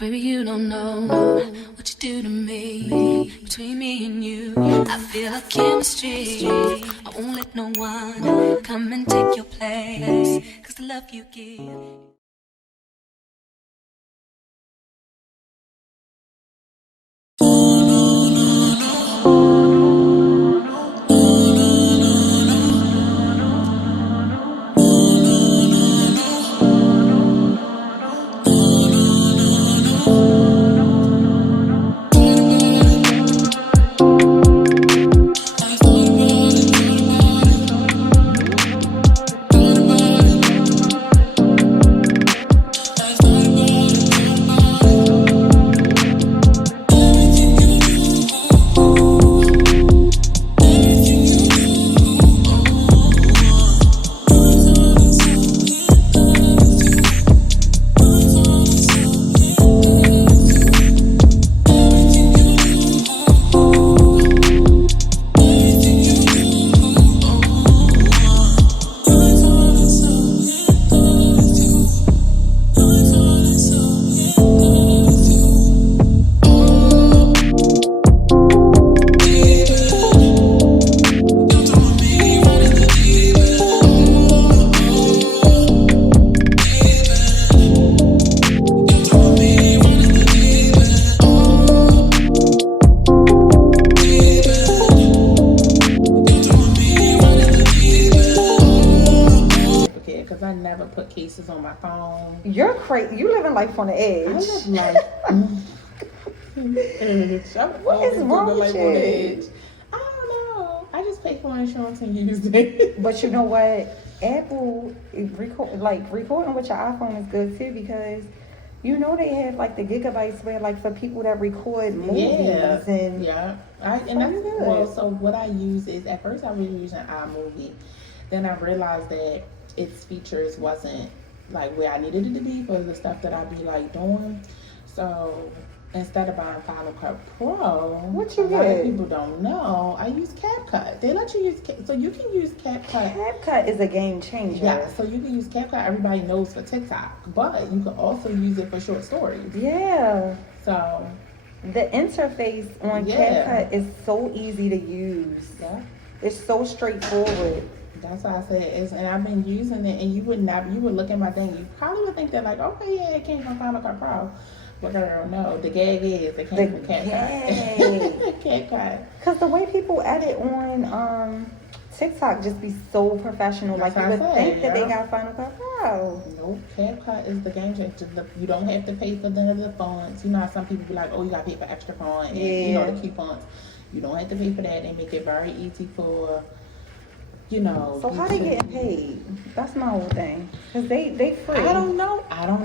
Baby, you don't know what you do to me. Between me and you, I feel a chemistry. I won't let no one come and take your place, 'cause the love you give. Because I never put cases on my phone. You're crazy. You living life on the edge. I live life on the edge. What is wrong with you? On the edge. I don't know. I just pay for insurance and use it. But you know what? Apple recording with your iPhone is good too, because you know they have like the gigabytes where like for people that record movies and yeah. That's good. Well, so what I use is, at first I was using iMovie. Then I realized that its features wasn't like where I needed it to be for the stuff that I'd be like doing. So instead of buying Final Cut Pro, what you a lot of get? people don't know, I use CapCut. They let you use so you can use CapCut. CapCut is a game changer. Yeah, so you can use CapCut. Everybody knows for TikTok, but you can also use it for short stories. Yeah. So the interface on CapCut is so easy to use. Yeah, it's so straightforward. That's why I said it's, and I've been using it, and you would look at my thing, you probably would think that like, okay, yeah, it came from Final Cut Pro. But girl, no, the gag is it came from CapCut. CapCut. Because the way people edit on TikTok just be so professional. That's like you would think that yeah. they got Final Cut Pro. Nope, CapCut is the game changer. You don't have to pay for the fonts. You know how some people be like, oh, you got to pay for extra font and you know the key fonts. You don't have to pay for that. They make it very easy for. You know. So how they getting paid? That's my whole thing. Cause they free. I don't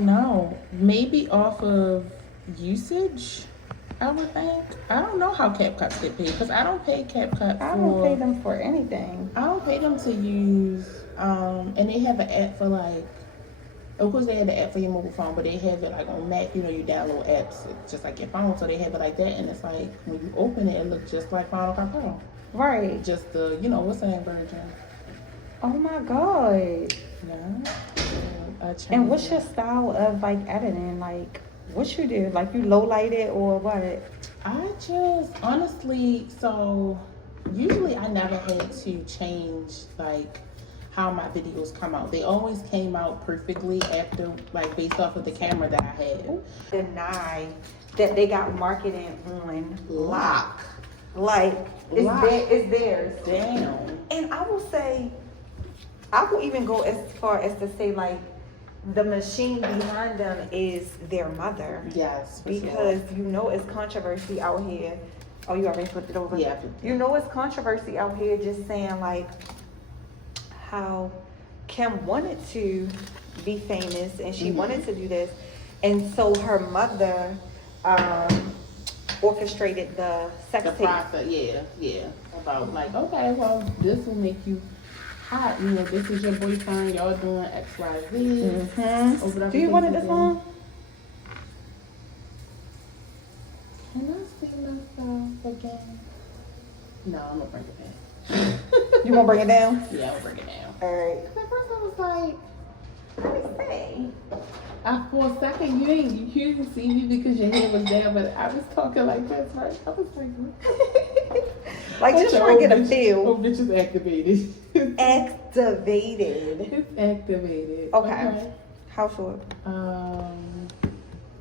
know. Maybe off of usage, I would think. I don't know how CapCut get paid, because I don't pay CapCut. I don't pay them for anything. I don't pay them to use. And they have an app for like. Of course, they have the app for your mobile phone, but they have it like on Mac. You know, you download apps just like your phone, so they have it like that. And it's like when you open it, it looks just like Final Cut Pro. Right. Just the, what's the name version? Oh my God. Yeah. And what's your style of like editing? Like, what you do? Like, you low light it or what? I just honestly, so usually I never had to change like how my videos come out. They always came out perfectly after, like, based off of the camera that I had. Deny that they got marketing on lock. Like, it's theirs. Damn. And I will say, I will even go as far as to say, like, the machine behind them is their mother. Yes. Because you know it's controversy out here. Oh, you already flipped it over? Yeah. You know it's controversy out here just saying, like, how Kim wanted to be famous and she wanted to do this. And so her mother orchestrated the sex tape. Process, yeah. About like, okay, well, this will make you hot. You know, this is your boyfriend. Y'all doing X, Y, Z. Mm-hmm. Do you want this on? Can I see myself again? No, I'm gonna bring it back. You gonna bring it down? Yeah, I'll bring it down. All right. At first I was like, let me see. For a second, you didn't see me because your head was down, but I was talking like this, right? I was like, like just trying to get a feel. Oh, bitch is activated. Activated. It's activated. Okay. How short?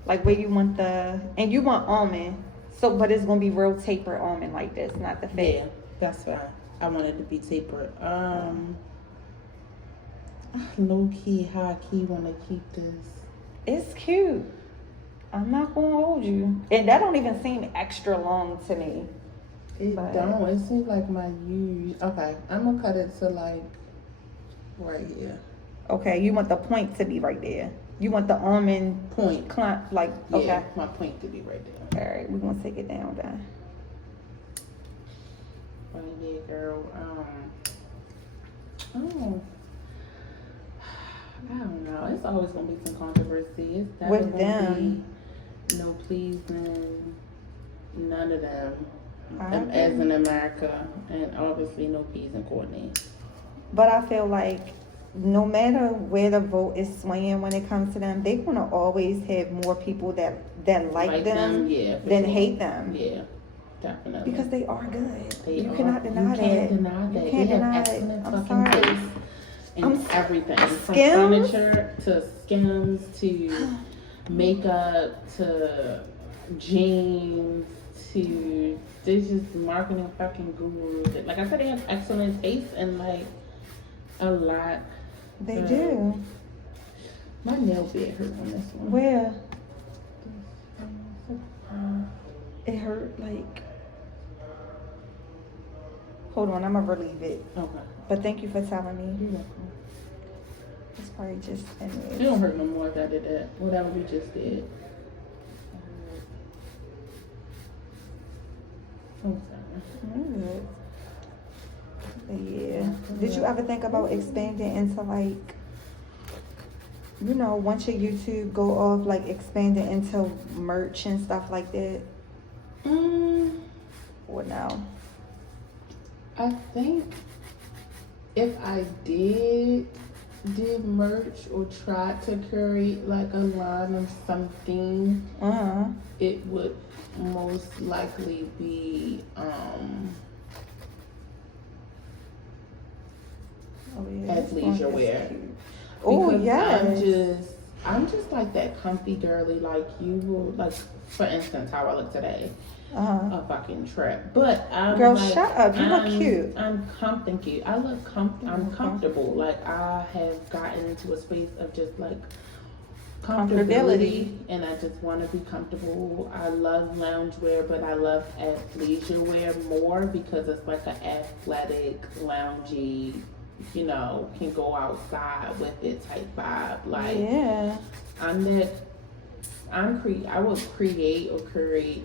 Like where you want and you want almond. So, but it's gonna be real tapered almond like this, not the fat. Yeah, that's fine. I want it to be tapered. Low key, high key, want to keep this. It's cute. I'm not gonna hold you, and that don't even seem extra long to me. It don't. It seems like my huge. Okay, I'm gonna cut it to like right here. Okay, you want the point to be right there. You want the almond Point. like okay. Yeah, my point to be right there. All right, we're gonna take it down then. Right there, girl. I don't know. It's always gonna be some controversy. It's never with gonna them. be no pleasing. None of them. I As agree. in America, and obviously no peas and Courtney. But I feel like no matter where the vote is swinging when it comes to them, they're gonna always have more people that like them yeah, for than sure. hate them. Yeah, definitely. Because they are good. You are. cannot deny You that. can't deny that. You can't They have deny it. excellent I'm fucking sorry. taste in everything. From Skims? furniture to skims to makeup to jeans to they're just marketing fucking gurus. Like I said, they have excellent taste and like a lot. They do. My nail bed hurt on this one. Where? It hurt like. Hold on, I'm gonna relieve it. Okay. But thank you for telling me. You're welcome. It's probably just It don't hurt no more if I did that. Whatever we just did. Good. Yeah. Did you ever think about expanding into like, you know, once your YouTube go off, like expanding into merch and stuff like that? Or no? I think if I did merch or tried to create like a line of something, it would most likely be athleisure wear. Oh Because yes. I'm just like that comfy girly. Like you will like, for instance, how I look today. A fucking trip. But I'm Girl, like, shut up. You look cute. I'm cute. I look I'm comfortable. Like I have gotten into a space of just like comfortability, and I just want to be comfortable. I love loungewear, but I love athleisure wear more because it's like an athletic, loungy, you know, can go outside with it type vibe. Like Yeah. I would create or curate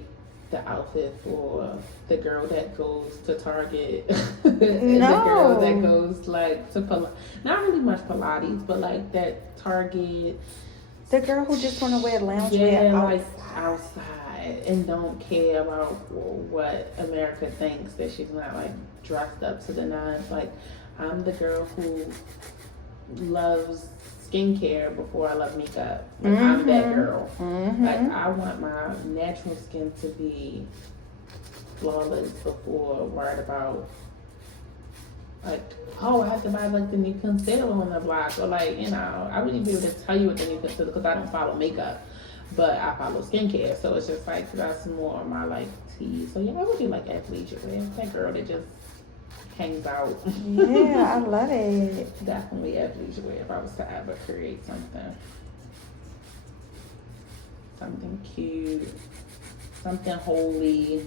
the outfit for the girl that goes to Target and the girl that goes like to not really much Pilates, but like that Target. The girl who just want to wear loungewear like outside and don't care about what America thinks, that she's not like dressed up to the nines. Like I'm the girl who loves skincare before I love makeup. Like I'm that girl. Like I want my natural skin to be flawless before worried about like, oh, I have to buy like the new concealer on the block, or like, you know, I wouldn't be able to tell you what the new concealer, because I don't follow makeup, but I follow skincare, so it's just like that's more of my like tea. So yeah, I would do like athleisure wear. That girl that just hangs out. Yeah, I love it. Definitely athleisure wear if I was to ever create something cute, something holy.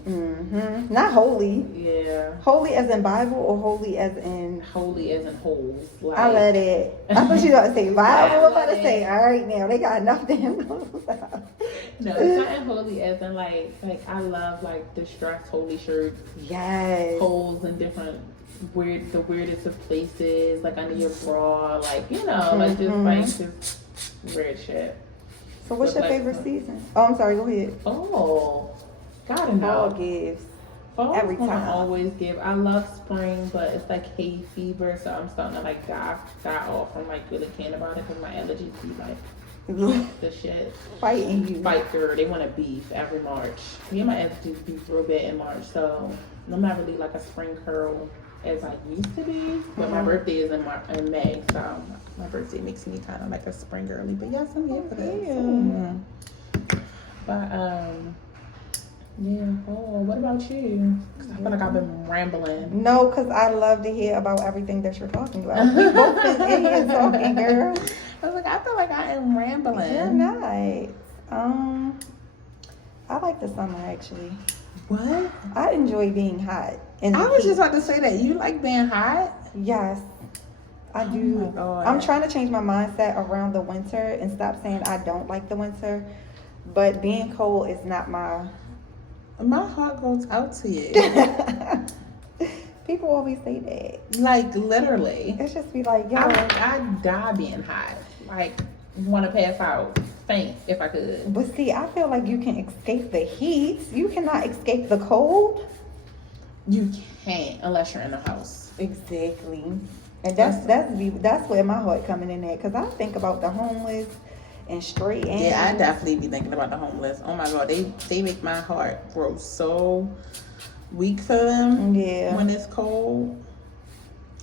Not holy. Yeah. Holy as in Bible or holy as in? Holy as in holes. Like, I love it. I thought you were about to say Bible. I'm about to say, all right now, they got enough damn. No, it's not holy as in like I love like distressed holy shirts. Yes. Holes in different the weirdest of places, like under your bra, like, you know, like just weird shit. So what's your favorite season? Oh, I'm sorry, go ahead. Oh, gotta know. Fall gives. Fall every gonna time. always give. I love spring, but it's like hay fever, so I'm starting to like die off from like really caring about it because my allergies be like the shit. Fighting you. Fight girl. They want to beef every March. Me and my ex do beef real bad in March, so I'm not really like a spring girl as I used to be. But my birthday is in May, so my birthday makes me kind of like a spring girly. But yes, I'm here for that. Yeah. But yeah. Oh, what about you? 'Cause I feel like I've been rambling. No, because I love to hear about everything that you're talking about. We both been in here talking, girl. I was like, I feel like I am rambling. You're not. I like the summer actually. What? I enjoy being hot. And I was just about to say that you like being hot. Yes, I do. my God. I'm trying to change my mindset around the winter and stop saying I don't like the winter. But being cold is not my. My heart goes out to you. People always say that. Like literally. It's just be like, yo. I die being hot. Like want to pass out, faint if I could. But see, I feel like you can escape the heat. You cannot escape the cold. You can't unless you're in the house. Exactly. And that's where my heart coming in at. Because I think about the homeless and straight animals. Yeah, I definitely be thinking about the homeless. Oh my God, they make my heart grow so weak for them. Yeah. When it's cold.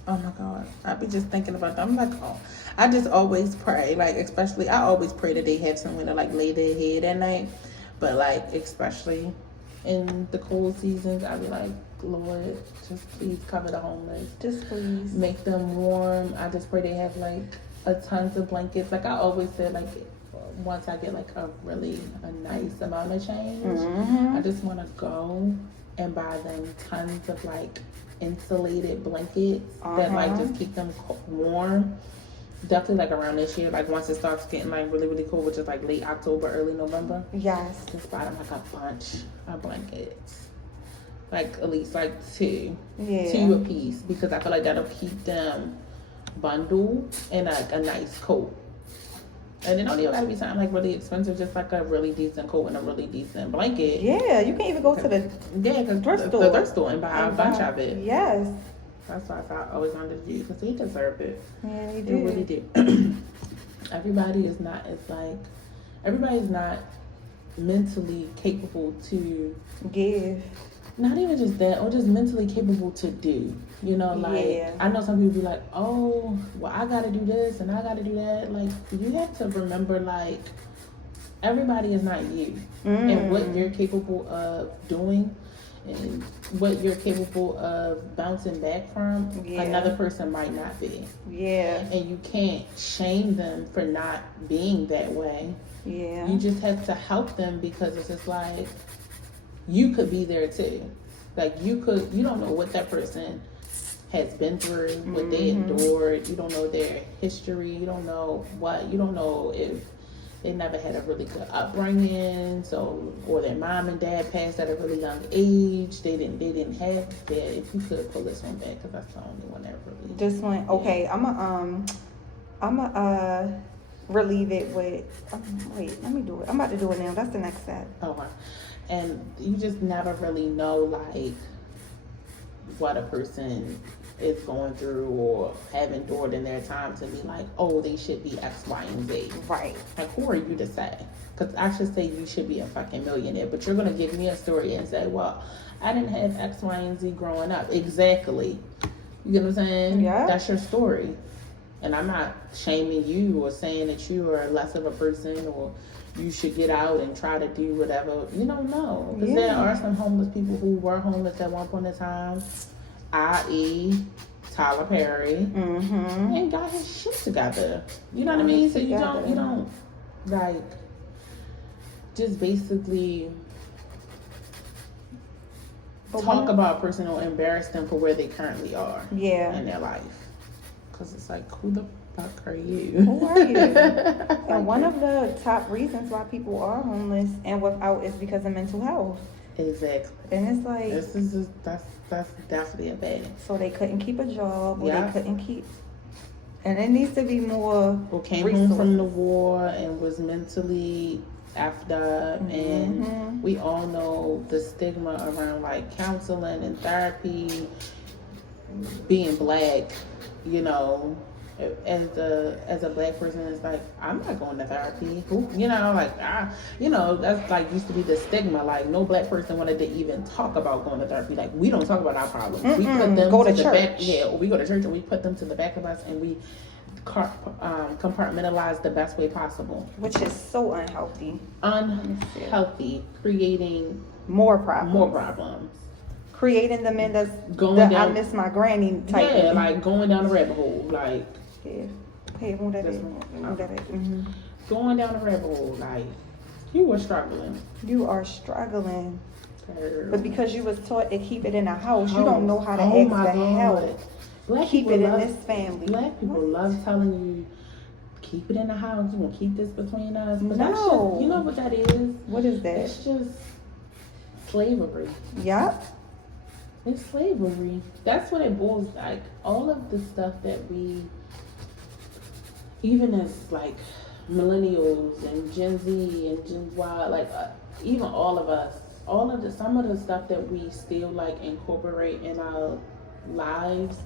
Oh my God, I be just thinking about them. I'm like, oh, I just always pray. Like, especially, I always pray that they have somewhere to like lay their head at night. But like, especially in the cold seasons, I be like, Lord, just please cover the homeless. Just please. Make them warm. I just pray they have like a tons of blankets. Like I always said, like once I get like a nice amount of change, I just want to go and buy them tons of like insulated blankets that like just keep them warm. Definitely like around this year, like once it starts getting like really, really cold, which is like late October, early November. Yes. Just buy them like a bunch of blankets. Like at least like two a piece, because I feel like that'll keep them bundled in like a nice coat. And it don't even gotta be something like really expensive, just like a really decent coat and a really decent blanket. Yeah, you can even go to the thrift store and buy a bunch of it. Yes. That's why I always wanted to do, because they deserve it. Yeah, they They do. really do. Everybody's not mentally capable to Give. not even just that, or just mentally capable to do. You know, like, I know some people be like, oh, well, I gotta do this and I gotta do that. Like, you have to remember, like, everybody is not you. And what you're capable of doing and what you're capable of bouncing back from, another person might not be. Yeah. And you can't shame them for not being that way. Yeah. You just have to help them, because it's just like, you could be there too. Like, you don't know what that person has been through, what they endured. You don't know their history. You don't know if they never had a really good upbringing, or their mom and dad passed at a really young age. They didn't have that. If you could pull this one back, because that's the only one that really. This one, okay. I'm relieve it with. Wait, let me do it. I'm about to do it now. That's the next step. Okay. And you just never really know, like, what a person is going through or have endured in their time to be like, oh, they should be X, Y, and Z. Right. Like, who are you to say? Because I should say you should be a fucking millionaire, but you're going to give me a story and say, well, I didn't have X, Y, and Z growing up. Exactly. You get what I'm saying? Yeah. That's your story. And I'm not shaming you or saying that you are less of a person or you should get out and try to do whatever. You don't know. Because there are some homeless people who were homeless at one point in time, i.e. Tyler Perry, and got his shit together. You know what I mean? So you don't like just basically talk about a person or embarrass them for where they currently are in their life. Because it's like, who the fuck are you? Who are you? And one of the top reasons why people are homeless and without is because of mental health. Exactly. And it's like, that's definitely a bad. So they couldn't keep a job, or they couldn't keep. And it needs to be more. Or came home from the war and was mentally effed up, and we all know the stigma around like counseling and therapy. Being black, you know, as a black person, it's like, I'm not going to therapy. Who, that's like used to be the stigma. Like, no black person wanted to even talk about going to therapy. Like, we don't talk about our problems. We put them go to the church. back. Yeah, or we go to church and we put them to the back of us, and we compartmentalize the best way possible. Which is so unhealthy. Unhealthy, creating more problems. Creating the men that's going down, I miss my granny type. Yeah, like going down the rabbit hole. Like, yeah. Hey, who that is? Mm-hmm. Going down the rabbit hole. Like, you were struggling. You are struggling. Girl. But because you was taught to keep it in the house, you don't know how to ask for help. Keep it in this family. Black people love telling you, keep it in the house. You want to keep this between us. But that's just, you know what that is? What is that? It's just slavery. Yup. It's slavery. That's what it boils like. All of the stuff that we, even as like millennials and Gen Z and Gen Y, like even all of us, some of the stuff that we still like incorporate in our lives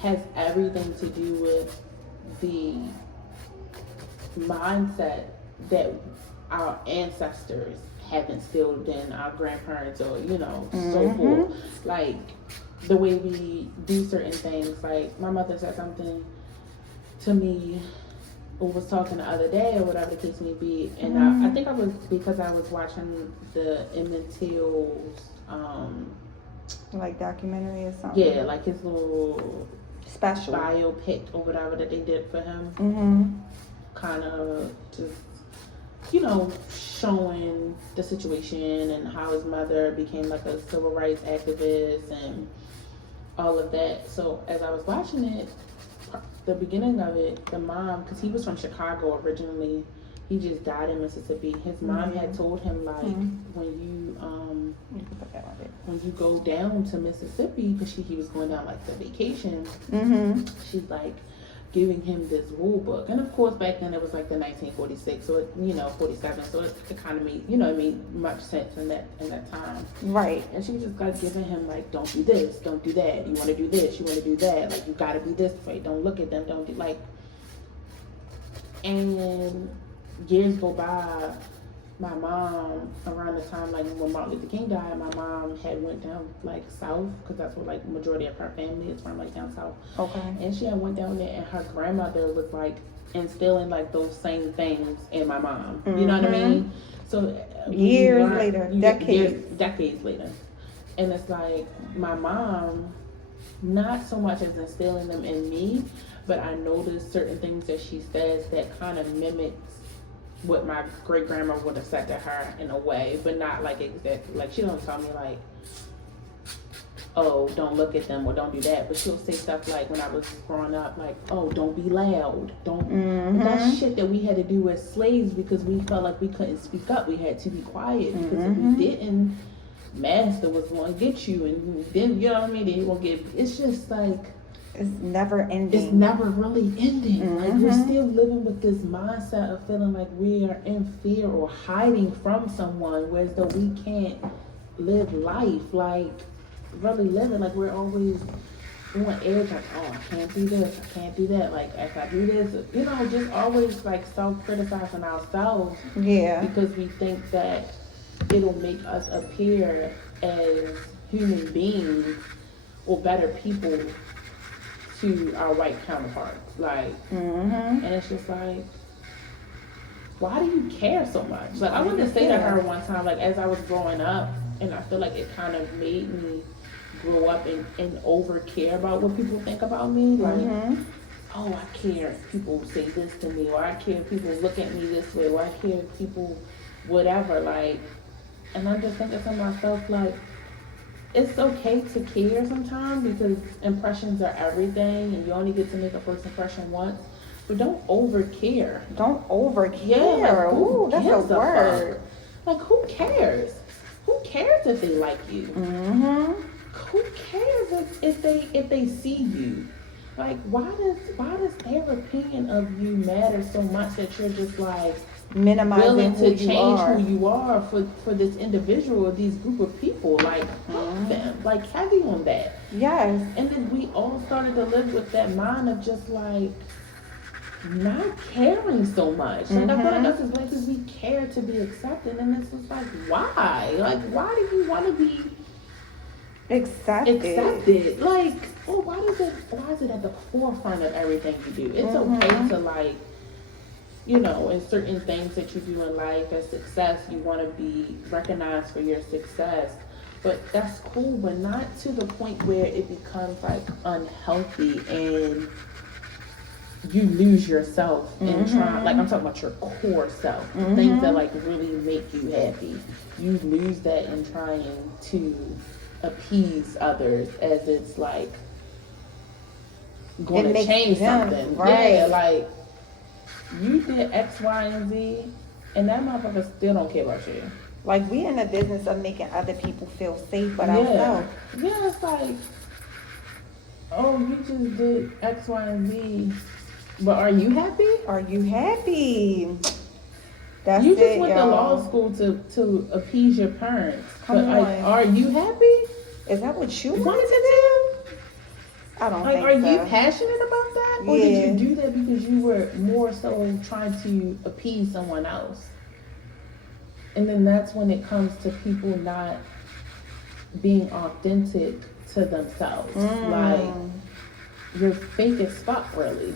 has everything to do with the mindset that our ancestors have instilled in our grandparents or so forth. Like the way we do certain things. Like my mother said something to me or was talking the other day or whatever the case may be, and I think I was, because I was watching the Emmett Till's like documentary or something. Yeah, like his little special biopic or whatever that they did for him. Kind of just showing the situation and how his mother became like a civil rights activist and all of that. So as I was watching it, the beginning of it, the mom, because he was from Chicago originally, he just died in Mississippi. His mom had told him like, when you go down to Mississippi, because he was going down like for vacation, she's like giving him this rule book. And of course back then it was like the 1946, so it, 47, so it kind of made, it made much sense in that time. Right. And she was just like giving him like, don't do this, don't do that, you want to do this, you want to do that, like you got to be this way, don't look at them, don't do like. And years go by, my mom, around the time like when Martin Luther King died, my mom had went down like south, because that's where like majority of her family is from, like down south. Okay. And she had went down there, and her grandmother was like instilling like those same things in my mom. You know what I mean? So years later, decades later, and it's like my mom, not so much as instilling them in me, but I noticed certain things that she says that kind of mimics what my great grandma would have said to her in a way, but not like exactly. Like she don't tell me like, oh, don't look at them or don't do that, but she'll say stuff like when I was growing up, like, oh, don't be loud, don't. That's shit that we had to do as slaves because we felt like we couldn't speak up. We had to be quiet because if we didn't, master was going to get you, and then you know what I mean. Then you won't get. It's just like. It's never ending. It's never really ending. Like we're still living with this mindset of feeling like we are in fear or hiding from someone, whereas though we can't live life like really living. Like we're always on edge, like, oh, I can't do this, I can't do that. Like if I do this, just always like self-criticizing ourselves. Yeah. Because we think that it'll make us appear as human beings or better people to our white counterparts, like, and it's just like, why do you care so much? Like, I wanted to say to her one time, like, as I was growing up, and I feel like it kind of made me grow up and over care about what people think about me. Like, oh, I care if people say this to me, or I care if people look at me this way, or I care if people whatever, like, and I'm just thinking to myself, like, it's okay to care sometimes because impressions are everything and you only get to make a first impression once. But don't over care. Don't over care. Yeah, like, ooh, that's a word. Like, who cares? Who cares if they like you? Who cares if they see you? Like, why does their opinion of you matter so much that you're just like minimizing willing to change who you are for this individual or these group of people? Like, fuck them. Like, heavy on that. Yes. And then we all started to live with that mind of just like, not caring so much. Like, I feel like us as black people, we care to be accepted, and it's just like, why? Like, why do you want to be accepted? Like, well, why is it at the forefront of everything you do? It's okay to, like, you know, in certain things that you do in life as success, you want to be recognized for your success. But that's cool, but not to the point where it becomes like unhealthy and you lose yourself in trying, like I'm talking about your core self, things that like really make you happy. You lose that in trying to appease others as it's like going to change something. Right. Yeah, like you did X, Y, and Z, and that motherfucker still don't care about you. Like, we in the business of making other people feel safe but ourselves. Yeah, it's like, oh, you just did X, Y, and Z, but are you happy? Are you happy? That's you just it, went y'all. to law school to appease your parents. Come but on. like, are you happy? Is that what you Wanted wanted to to do? I don't Like, think are so. you passionate about that? Or did you do that because you were more so trying to appease someone else? And then that's when it comes to people not being authentic to themselves. Like, you're fake as fuck, really.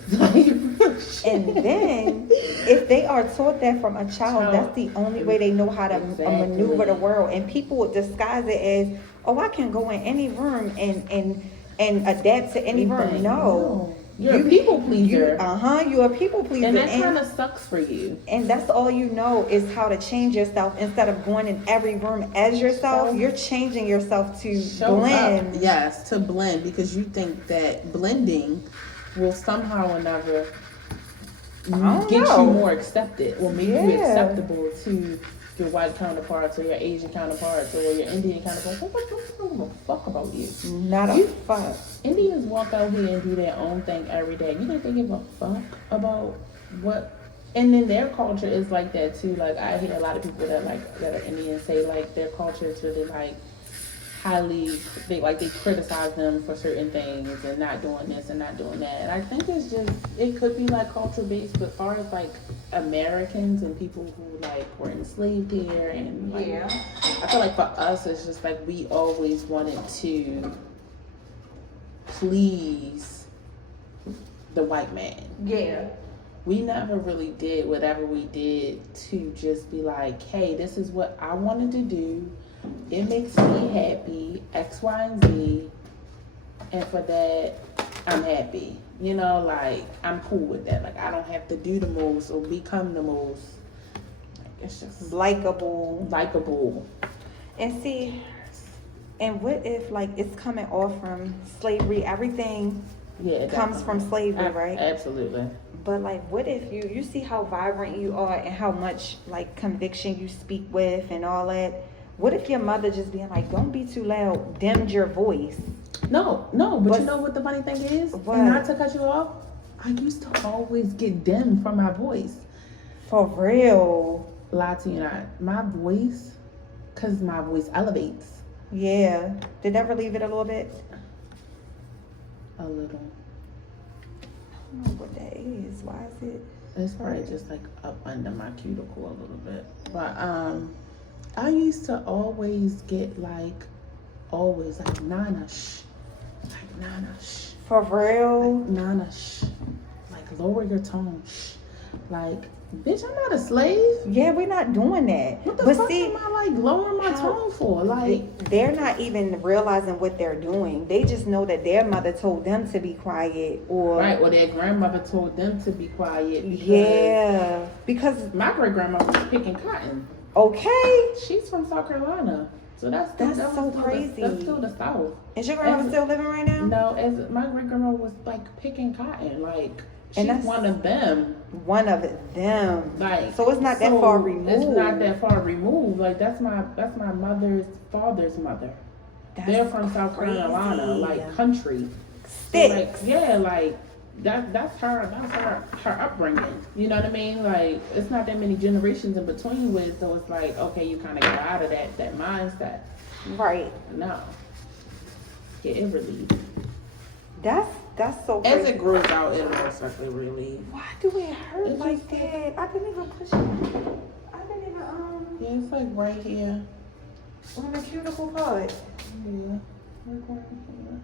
And then, if they are taught that from a child, that's the only way they know how to maneuver the world. And people would disguise it as, oh, I can go in any room and adapt to any room. No. You're a people pleaser. You're a people pleaser. And that kind of sucks for you. And that's all you know is how to change yourself. Instead of going in every room as yourself, you're changing yourself to blend. Yes, to blend, because you think that blending will somehow or another get you more accepted or make you acceptable to your white counterparts or your Asian counterparts or your Indian counterparts. I don't give a fuck about you. Not a fuck. Indians walk out here and do their own thing every day. You think they give a fuck about what? And then their culture is like that too. Like, I hear a lot of people that are Indian say like their culture is really like they criticize them for certain things and not doing this and not doing that. And I think it could be like culture based, but as far as like Americans and people who like were enslaved here and like, I feel like for us it's just like we always wanted to please the white man. Yeah. We never really did whatever we did to just be like, hey, this is what I wanted to do. It makes me happy, X, Y, and Z, and for that, I'm happy. You know, like, I'm cool with that. Like, I don't have to do the most or become the most. Like, it's just likable. And see, and what if, like, it's coming off from slavery? Everything comes from slavery, right? Absolutely. But, like, what if you see how vibrant you are and how much, like, conviction you speak with and all that? What if your mother just being like, don't be too loud, dimmed your voice? No, but you know what the funny thing is? What? And not to cut you off, I used to always get dimmed from my voice. For real? Lie to you not. My voice, because my voice elevates. Yeah. Did that relieve it a little bit? A little. I don't know what that is. Why is it? It's probably just like up under my cuticle a little bit. But I used to always get like Nana shh. Like Nana shh. For real? Like, Nana shh. Like lower your tone shh. Like, bitch, I'm not a slave. Yeah, we're not doing that. What the fuck am I like lowering my tone for? Like, they're not even realizing what they're doing. They just know that their mother told them to be quiet, or their grandmother told them to be quiet. Because my great grandma was picking cotton. Okay. She's from South Carolina. So that's so crazy. That's still the South. Is your grandma still living right now? No, as my great grandma was like picking cotton. Like, she's one of them. One of them. Like, so it's not that far removed. It's not that far removed. Like, that's my mother's father's mother. They're from South Carolina, like country. Sticks. So, like, that's her upbringing. You know what I mean? Like, it's not that many generations in between with, so it's like, okay, you kind of get out of that mindset. Right. No. Get it relieved. That's so As crazy. it grows out, it'll most likely relieve. Why do it hurt It's like just that? I didn't even push it. I didn't even Yeah, it's like right here. on the cuticle part. Yeah. Like right here.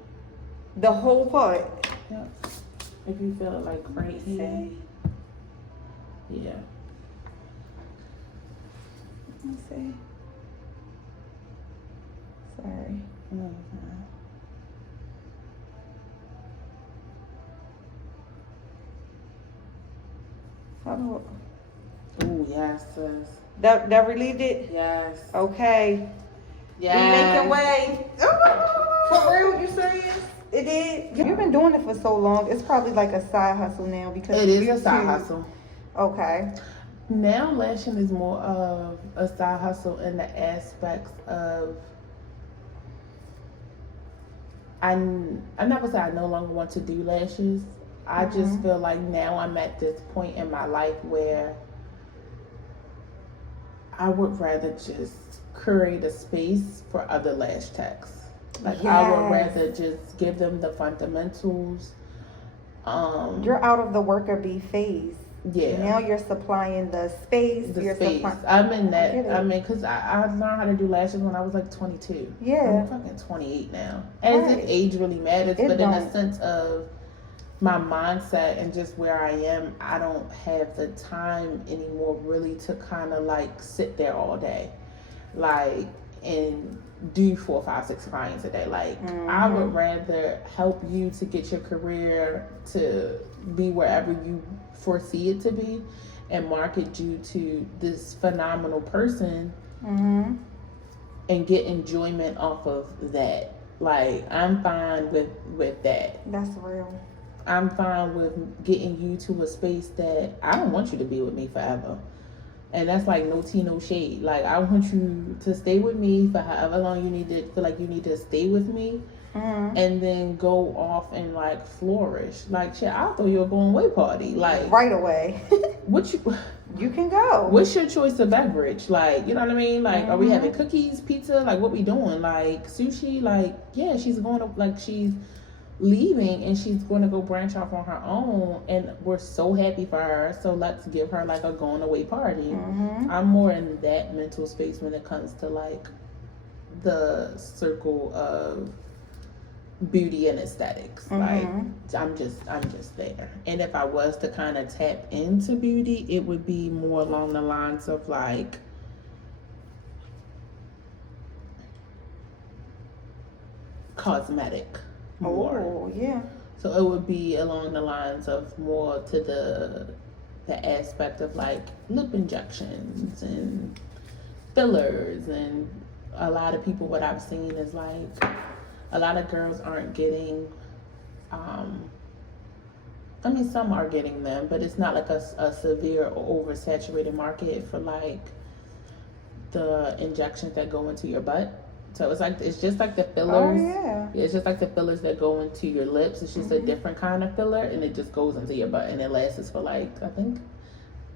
The whole part. Yeah. If you feel it like right here. Yeah. Let me see. Sorry. How do Ooh, yes, sis. that relieved it? Yes. Okay. Yes. We making way. For real, you serious? It did? You've been doing it for so long. It's probably like a side hustle now because It is you a side too- hustle. Okay. Now lashing is more of a side hustle in the aspects of I'm not gonna say I no longer want to do lashes. I just feel like now I'm at this point in my life where I would rather just create a space for other lash techs. Like I would Yes. rather just give them the fundamentals. You're out of the worker bee phase. Yeah. Now you're supplying the space. The you're space. supplying. I'm in that. get it. I mean, because I learned how to do lashes when I was like 22. Yeah. I'm fucking 28 now. As Right. if age really matters, It but in don't. a sense of my mindset and just where I am, I don't have the time anymore really to kind of like sit there all day. Like, and do 4, 5, 6 clients a day. Like, I would rather help you to get your career to be wherever you foresee it to be and market you to this phenomenal person and get enjoyment off of that. Like, I'm fine with that. That's real. I'm fine with getting you to a space that I don't want you to be with me forever. And that's like no tea, no shade. Like, I want you to stay with me for however long you need to feel like you need to stay with me. And then go off and like flourish. Like, shit, I'll throw you a going away party. Like, Right away. what You can go. what's your choice of beverage? Like, you know what I mean? Like, are we having cookies, pizza? Like, what we doing? Like, sushi? Like, yeah, she's going to, like, she's leaving and she's going to go branch off on her own, and we're so happy for her. So let's give her like a going away party. I'm more in that mental space when it comes to like the circle of beauty and aesthetics. Like, I'm just there. And if I was to kind of tap into beauty, it would be more along the lines of like cosmetic more. Oh, yeah. So it would be along the lines of more to the aspect of like lip injections and fillers. And a lot of people, what I've seen is like a lot of girls aren't getting I mean, some are getting them, but it's not like a severe or oversaturated market for like the injections that go into your butt. So it's just like the fillers. Oh, yeah. It's just like the fillers that go into your lips. It's just a different kind of filler, and it just goes into your butt, and it lasts for like, I think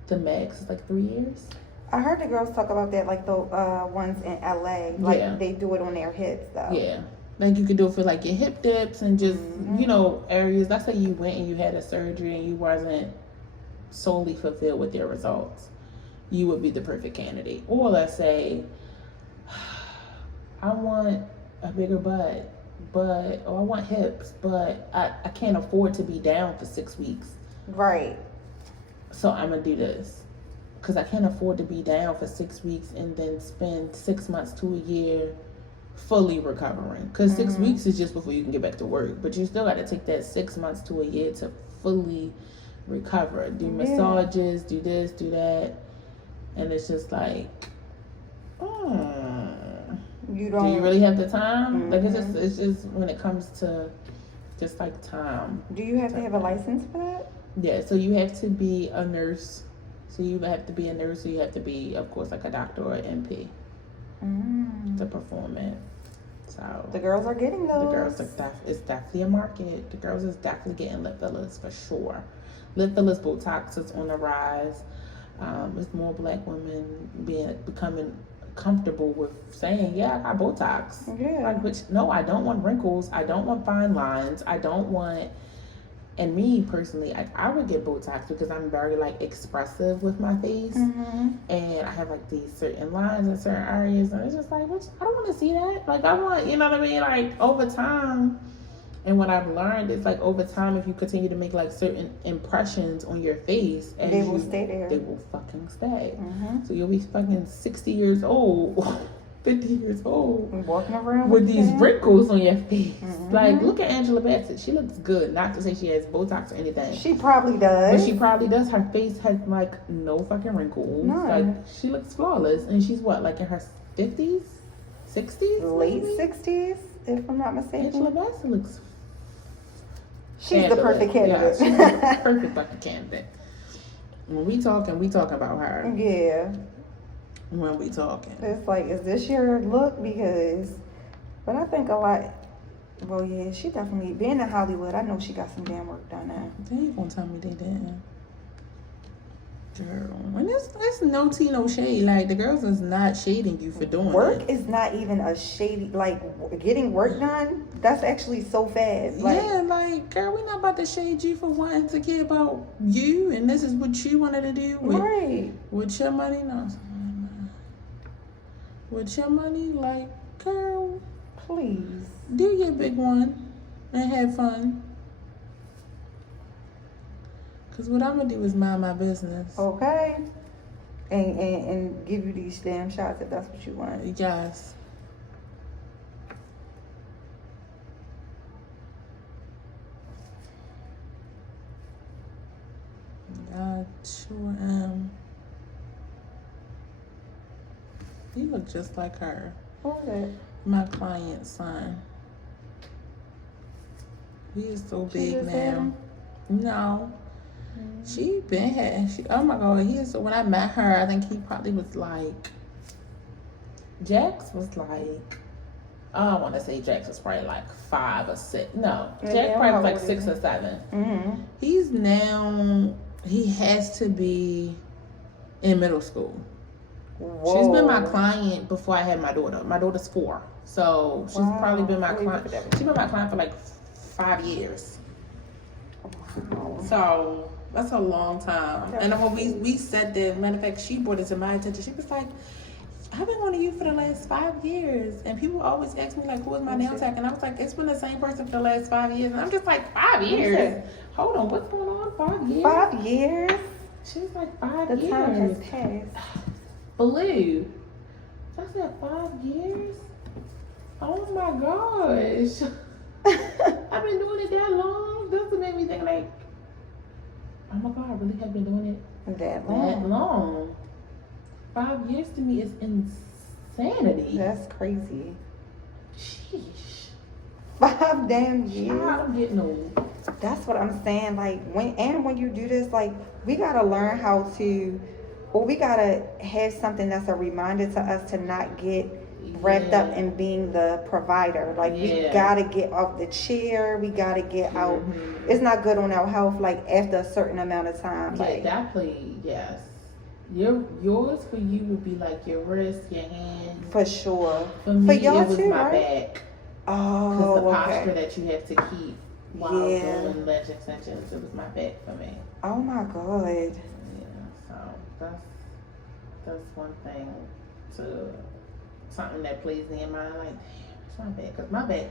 the max is like 3 years. I heard the girls talk about that, like the ones in LA. Like, Yeah. they do it on their hips, though. Yeah. Like, you could do it for like your hip dips and just, you know, areas. Let's say you went and you had a surgery and you wasn't solely fulfilled with your results. You would be the perfect candidate. Or let's say, I want a bigger butt, or I want hips, but I can't afford to be down for 6 weeks. Right. So I'm going to do this. Because I can't afford to be down for 6 weeks and then spend 6 months to a year fully recovering. Because 6 weeks is just before you can get back to work. But you still got to take that 6 months to a year to fully recover. Do massages, do this, do that. And it's just like, You do don't. you really have the time? Like, it's just when it comes to just like time. Do you have to have a license for that? Yeah, so you have to be a nurse. So you have to be a nurse, so you have to be, of course, like a doctor or an NP to perform it. So The girls are getting those. the girls it's definitely a market. The girls is definitely getting lip fillers for sure. Lip fillers, Botox is on the rise. It's more black women becoming comfortable with saying, yeah, I got Botox. Yeah. Like, which, no, I don't want wrinkles. I don't want fine lines. I don't want, and me personally, I would get Botox because I'm very, like, expressive with my face. Mm-hmm. And I have, like, these certain lines in certain areas. And it's just like, which, I don't want to see that. Like, I want, you know what I mean? Like, over time, and what I've learned is, like, over time, if you continue to make, like, certain impressions on your face, They will stay there. They will fucking stay. Mm-hmm. So you'll be fucking 60 years old, 50 years old, walking around with these wrinkles on your face. Mm-hmm. Like, look at Angela Bassett. She looks good. Not to say she has Botox or anything. She probably does. But she probably does. Her face has, like, no fucking wrinkles. No. Like, she looks flawless. And she's what, like, in her 50s? 60s? Late maybe? 60s, if I'm not mistaken. Angela Bassett looks She's the perfect candidate. Yeah, she's the perfect fucking candidate. When we talking about her. Yeah. When we talking. It's like, is this your look? But I think a lot, well, yeah, she definitely, being in Hollywood, I know she got some damn work done now. They ain't gonna tell me they didn't. Girl. And that's no tea, no shade. Like, the girls is not shading you for doing Work it. is not even a shady, like, getting work done, that's actually so fast. Like, yeah, like, girl, we not about to shade you for wanting to care about you, and this is what you wanted to do with, right. with your money. No, with your money, like, girl, Please. do your big one and have fun. Because what I'm going to do is mind my business. Okay. And give you these damn shots if that's what you want. Yes. I sure am. You look just like her. Who is it? My client's son. He is so She big just had now. him? No. She been had. Oh my God. He is. When I met her, I think he probably was like. Jax was like. I want to say Jax was probably like 5 or 6. No, Yeah, Jax how probably was old like is 6 he? or 7. Mm-hmm. He's now. He has to be in middle school. Whoa. She's been my client before I had my daughter. My daughter's 4, so she's Wow. probably been my Wait, client. look at that. She's been my client for like 5 years. Wow. So that's a long time. And then when we said that, matter of fact, she brought it to my attention. She was like, I've been going to you for the last 5 years. And people always ask me, like, who is my nail tech? And I was like, it's been the same person for the last 5 years. And I'm just like, 5 years? Hold on, what's going on? 5 years? 5 years? She was like, 5 The years. time has passed. Blue. I said 5 years? Oh my gosh. I've been doing it that long? This made me think like, oh my God, I really have been doing it That that long. long. 5 years to me is insanity. That's crazy. Sheesh. 5 damn Child, years. I'm getting old. That's what I'm saying. Like, when you do this, like, we gotta learn how to, or we gotta have something that's a reminder to us to not get wrapped up Yeah. in being the provider. Like, we Yeah. gotta get off the chair. We gotta get out. Mhm. It's not good on our health. Like, after a certain amount of time. Yeah, Like, definitely, yes. Yours for you would be like your wrist, your hand. for sure. For me, y'all it was too, my right? back. Because Oh, the posture okay. that you have to keep while Yeah. doing lash extensions, it was my back for me. Oh my God. Yeah, so that's one thing to something that plays in my mind. Like, damn, it's my back. Because my back,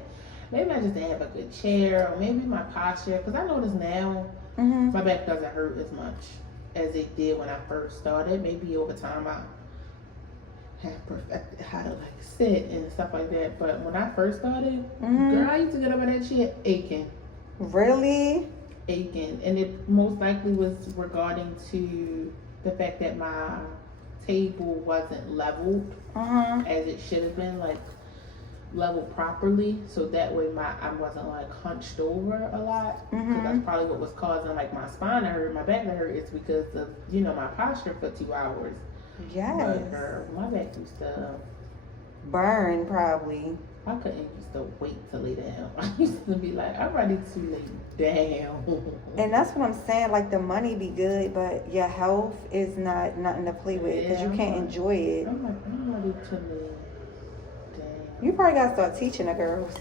maybe I just didn't have a good chair, or maybe my posture. Because I notice now Mm-hmm. my back doesn't hurt as much as it did when I first started. Maybe over time I have perfected how to like sit and stuff like that. But when I first started, Mhm. girl, I used to get up in that chair aching. Really? And it most likely was regarding to the fact that my table wasn't leveled Uh-huh. as it should have been, like leveled properly, so that way I wasn't like hunched over a lot, because Mhm. that's probably what was causing like my spine to hurt, my back to hurt, is because of my posture for 2 hours. Yes. But girl, my back used to burn probably. I couldn't used to wait to lay down. I used to be like, I'm ready to lay down. And that's what I'm saying. Like the money be good, but your health is not nothing to play with because you can't enjoy it. I'm like, I'm ready to lay down. You probably gotta start teaching the girls.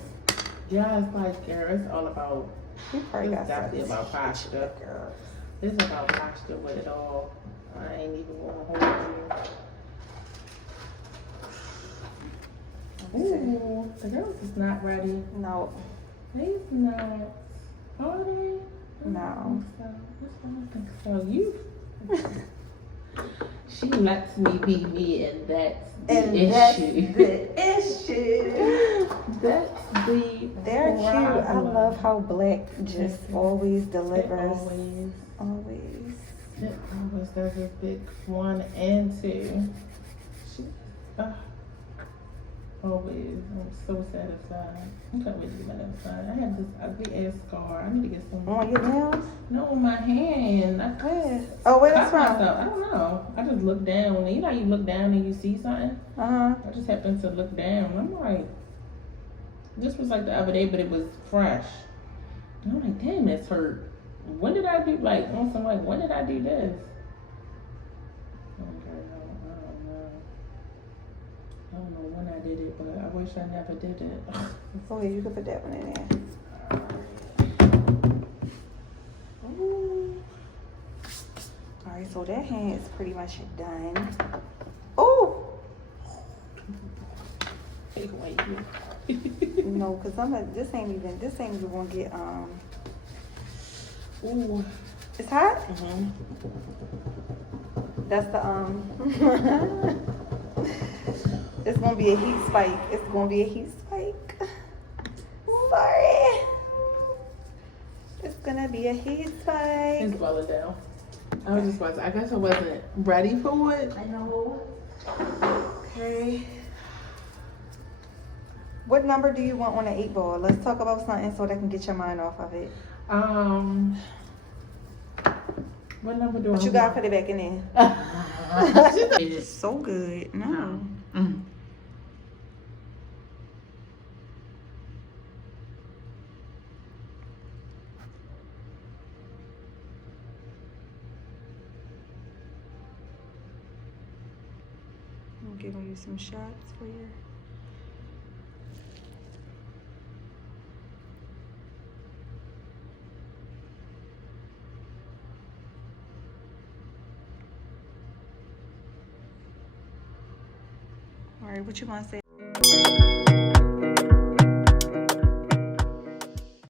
Yeah, it's like, girl, it's all about. You probably It's gotta start definitely teaching about posture. the girls. It's about posture with it all. I ain't even gonna hold you. Ooh, the girls is not ready. No, They's not. Are they? no. I think so. You. She lets me be me, and that's the issue. That's the issue. That's the. They're cute. I problem. love how Black just always It delivers. always. Always. It always does a big 1 and 2. She, always. I'm so satisfied. I can't wait to get my nails done. I have this ugly ass scar. I need to get some. On your nails? No, on my hand. Where? Oh, where that's cut from? myself. I don't know. I just looked down. You know how you look down and you see something? Uh-huh. I just happened to look down. I'm like, this was like the other day, but it was fresh. And I'm like, damn, that's hurt. When did I do, like, on some, like, when did I do this? I don't know when I did it, but I wish I never did it. Oh, yeah, you can put that one in there. Ooh. All right, so that hand is pretty much done. Oh! Take away No, because this ain't even gonna get, Ooh. it's hot? Mm-hmm. That's the, it's gonna be a heat spike. It's gonna be a heat spike. Sorry. It's gonna be a heat spike. It's swallowed down. I was just about to, I guess I wasn't ready for it. I know. Okay. What number do you want on the 8 ball? Let's talk about something so that I can get your mind off of it. What number do I But you gotta put it back in there. It's So good. No. I'm giving you some shots for your. All right, what you want to say?